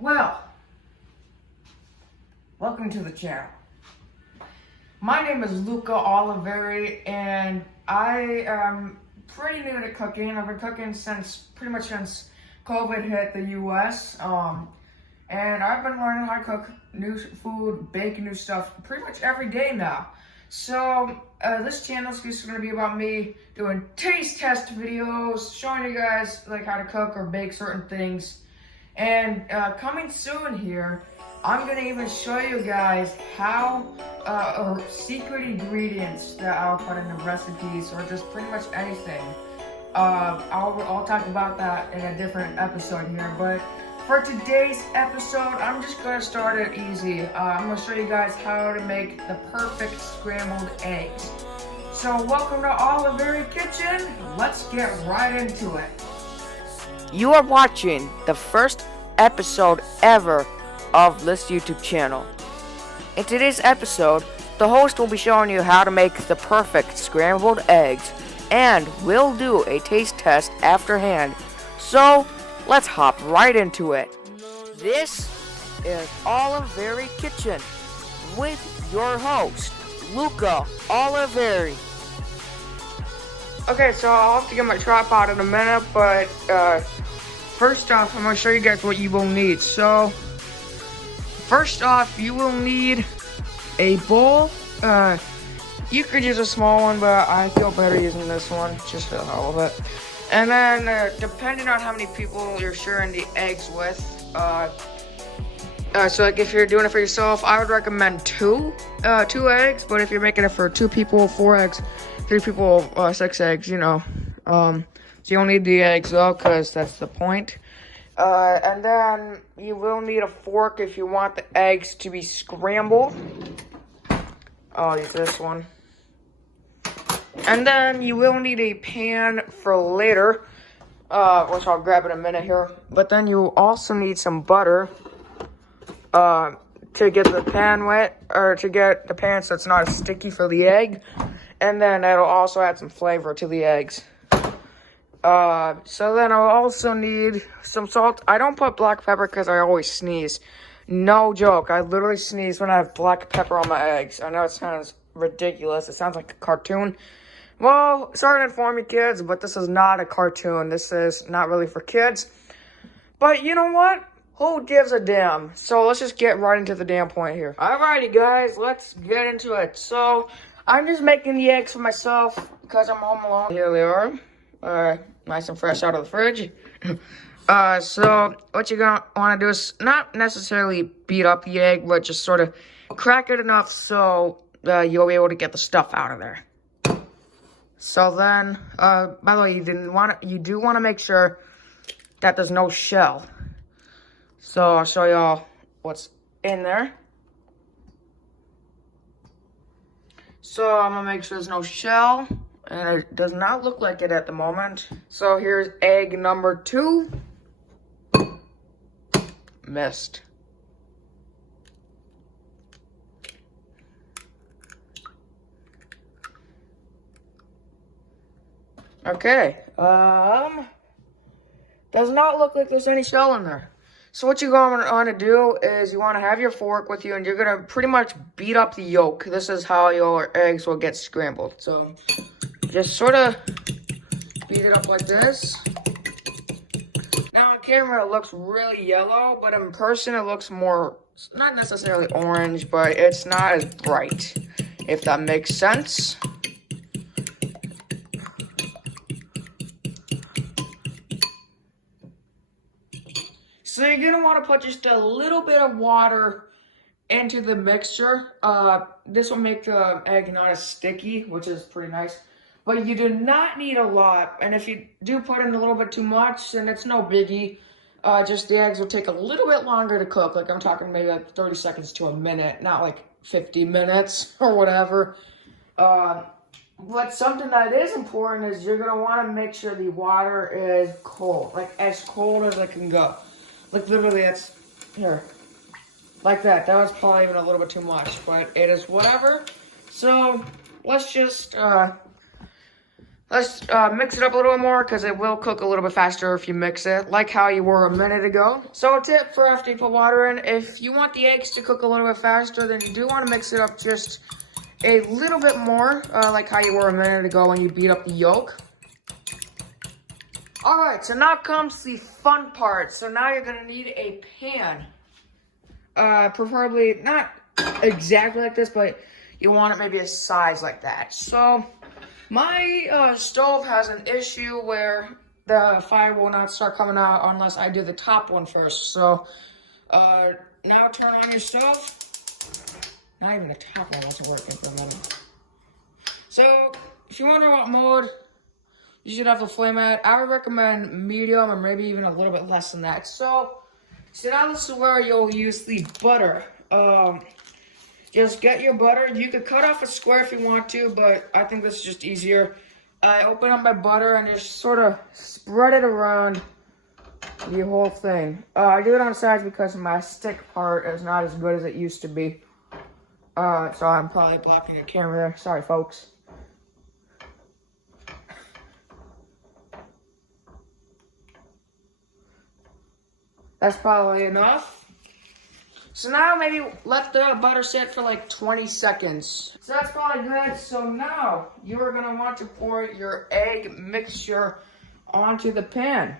Well, welcome to the channel. My name is Luca Oliveri, and I am pretty new to cooking. I've been cooking pretty much since COVID hit the US. And I've been learning how to cook new food, bake new stuff pretty much every day now. So this channel is just going to be about me doing taste test videos, showing you guys like how to cook or bake certain things. And coming soon here, I'm going to even show you guys how or secret ingredients that I'll put in the recipes or just pretty much anything. I'll talk about that in a different episode here, but for today's episode, I'm just going to start it easy. I'm going to show you guys how to make the perfect scrambled eggs. So welcome to Oliveri Kitchen. Let's get right into it. You are watching the first episode ever of this YouTube channel. In today's episode, the host will be showing you how to make the perfect scrambled eggs, and we'll do a taste test afterhand. So let's hop right into it. This is Oliveri Kitchen with your host, Luca Oliveri. Okay, so I'll have to get my tripod in a minute, but first off, I'm going to show you guys what you will need. So, first off, you will need a bowl. You could use a small one, but I feel better using this one, just for the hell of it. And then, depending on how many people you're sharing the eggs with, so like if you're doing it for yourself, I would recommend two eggs. But if you're making it for 2 people, 4 eggs, 3 people, 6 eggs, you know. So you don't need the eggs though, because that's the point. And then you will need a fork if you want the eggs to be scrambled. I'll use this one. And then you will need a pan for later, which I'll grab in a minute here. But then you also need some butter to get the pan wet, or to get the pan so it's not as sticky for the egg. And then that'll also add some flavor to the eggs. So then I'll also need some salt. I don't put black pepper because I always sneeze. No joke, I literally sneeze when I have black pepper on my eggs. I know it sounds ridiculous. It sounds like a cartoon. Well, sorry to inform you kids, but this is not a cartoon. This is not really for kids. But you know what? Who gives a damn? So let's just get right into the damn point here. Alrighty guys, let's get into it. So I'm just making the eggs for myself because I'm home alone. Here they are. Nice and fresh out of the fridge. So what you're gonna want to do is not necessarily beat up the egg, but just sort of crack it enough so you'll be able to get the stuff out of there. So then, by the way, you do want to make sure that there's no shell. So I'll show y'all what's in there. So I'm gonna make sure there's no shell, and it does not look like it at the moment. So here's egg number 2. Missed. Okay, does not look like there's any shell in there. So what you're going to want to do is you want to have your fork with you, and you're going to pretty much beat up the yolk. This is how your eggs will get scrambled. So just sort of beat it up like this. Now on camera it looks really yellow, but in person it looks more, not necessarily orange, but it's not as bright, if that makes sense. So you're going to want to put just a little bit of water into the mixture. This will make the egg not as sticky, which is pretty nice. But you do not need a lot. And if you do put in a little bit too much, then it's no biggie. Just the eggs will take a little bit longer to cook. Like I'm talking maybe like 30 seconds to a minute, not like 50 minutes or whatever. But something that is important is you're going to want to make sure the water is cold. Like as cold as it can go. Like literally that's, here, like that. That was probably even a little bit too much, but it is whatever. So let's just Let's mix it up a little bit more because it will cook a little bit faster if you mix it, like how you were a minute ago. So a tip for after you put water in, if you want the eggs to cook a little bit faster, then you do want to mix it up just a little bit more, like how you were a minute ago when you beat up the yolk. Alright, so now comes the fun part. So now you're going to need a pan. Preferably not exactly like this, but you want it maybe a size like that. So my stove has an issue where the fire will not start coming out unless I do the top one first. So now turn on your stove. Not even the top one wasn't working for a moment. So if you wonder what mode you should have the flame at, I would recommend medium or maybe even a little bit less than that. So now this is where you'll use the butter. Just get your butter. You could cut off a square if you want to, but I think this is just easier. I open up my butter and just sort of spread it around the whole thing. I do it on the sides because my stick part is not as good as it used to be. So I'm probably blocking the camera there. Sorry, folks. That's probably enough. So now maybe let the butter sit for like 20 seconds. So that's probably good. So now you're gonna want to pour your egg mixture onto the pan.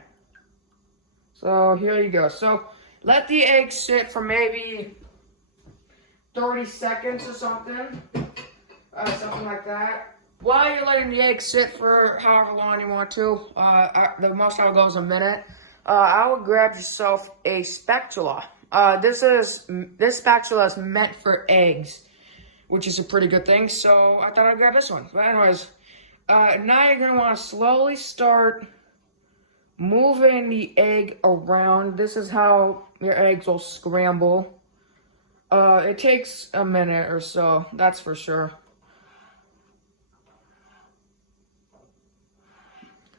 So here you go. So let the egg sit for maybe 30 seconds or something. Something like that. While you're letting the egg sit for however long you want to, the most I would go is a minute. I would grab yourself a spatula. This spatula is meant for eggs, which is a pretty good thing, so I thought I'd grab this one. But anyways, now you're going to want to slowly start moving the egg around. This is how your eggs will scramble. It takes a minute or so, that's for sure.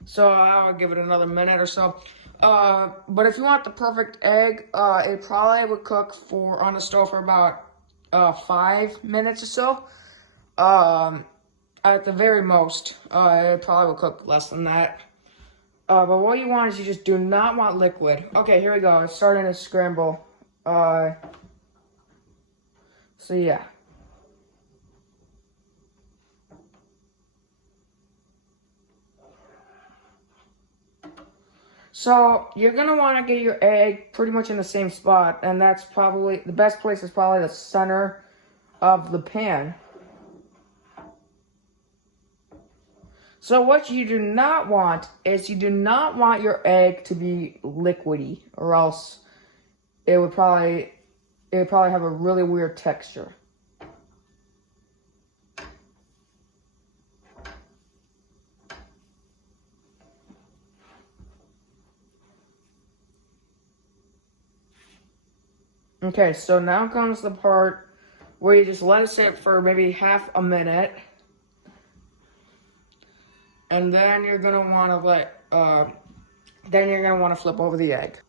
So I would give it another minute or so. But if you want the perfect egg, it probably would cook on the stove for about 5 minutes or so. At the very most, it probably will cook less than that. But what you want is you just do not want liquid. Okay, here we go. It's starting to scramble. So yeah. So you're gonna want to get your egg pretty much in the same spot, and that's probably the best place is probably the center of the pan. So what you do not want is you do not want your egg to be liquidy, or else it would probably have a really weird texture. Okay, so now comes the part where you just let it sit for maybe half a minute. And then you're gonna wanna flip over the egg.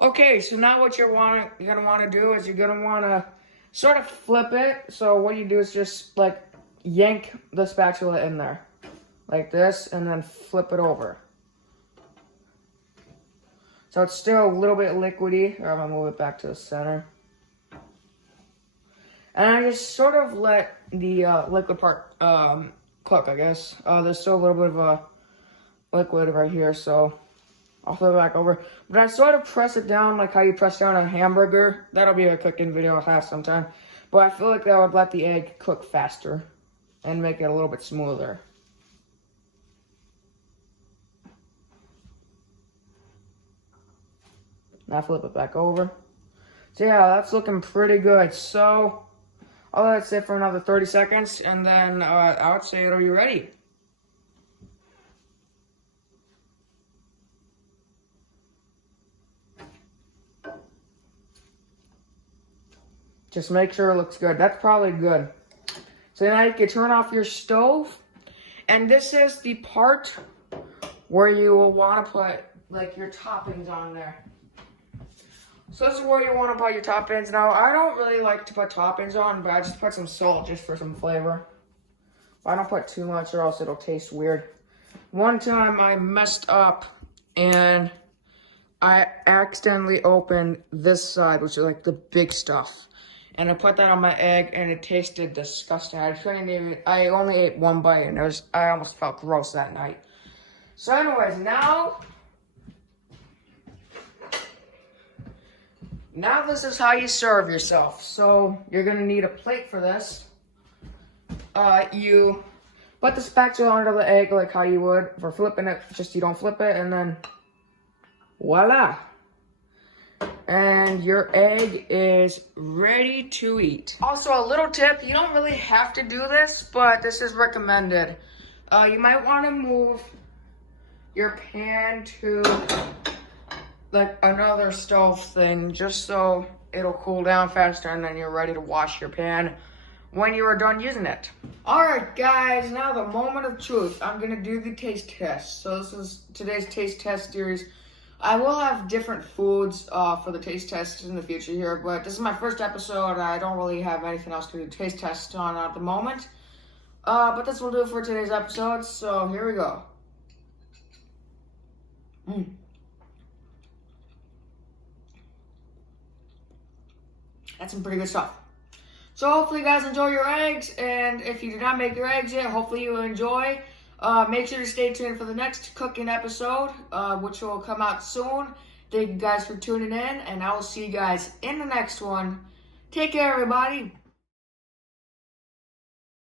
Okay, so now what you're gonna wanna do is you're gonna wanna sort of flip it. So what you do is just like yank the spatula in there. Like this, and then flip it over. So it's still a little bit liquidy. I'm gonna move it back to the center. And I just sort of let the liquid part cook, I guess. There's still a little bit of a liquid right here, so I'll flip it back over. But I sort of press it down like how you press down a hamburger. That'll be a cooking video I'll have sometime. But I feel like that would let the egg cook faster and make it a little bit smoother. Now flip it back over. So yeah, that's looking pretty good. So I'll let it sit for another 30 seconds, and then I would say it'll be ready. Just make sure it looks good. That's probably good. So now you can turn off your stove. And this is the part where you will want to put like your toppings on there. So this is where you want to put your toppings. Now, I don't really like to put toppings on, but I just put some salt just for some flavor. But I don't put too much or else it'll taste weird. one time I messed up and I accidentally opened this side, which is like the big stuff. And I put that on my egg and it tasted disgusting. I only ate one bite and I almost felt gross that night. So anyways, now this is how you serve yourself. So you're gonna need a plate for this. You put the spatula under the egg like how you would for flipping it, just you don't flip it, and then voila. And your egg is ready to eat. Also, a little tip, you don't really have to do this, but this is recommended. You might want to move your pan to like another stove thing, just so it'll cool down faster and then you're ready to wash your pan when you are done using it. Alright guys, now the moment of truth. I'm gonna do the taste test. So this is today's taste test series. I will have different foods for the taste test in the future here, but this is my first episode. I don't really have anything else to do taste test on at the moment. But this will do it for today's episode, so here we go. That's some pretty good stuff. So hopefully you guys enjoy your eggs, and if you did not make your eggs yet, hopefully you enjoy. Make sure to stay tuned for the next cooking episode, which will come out soon. Thank you guys for tuning in, and I will see you guys in the next one. Take care, everybody.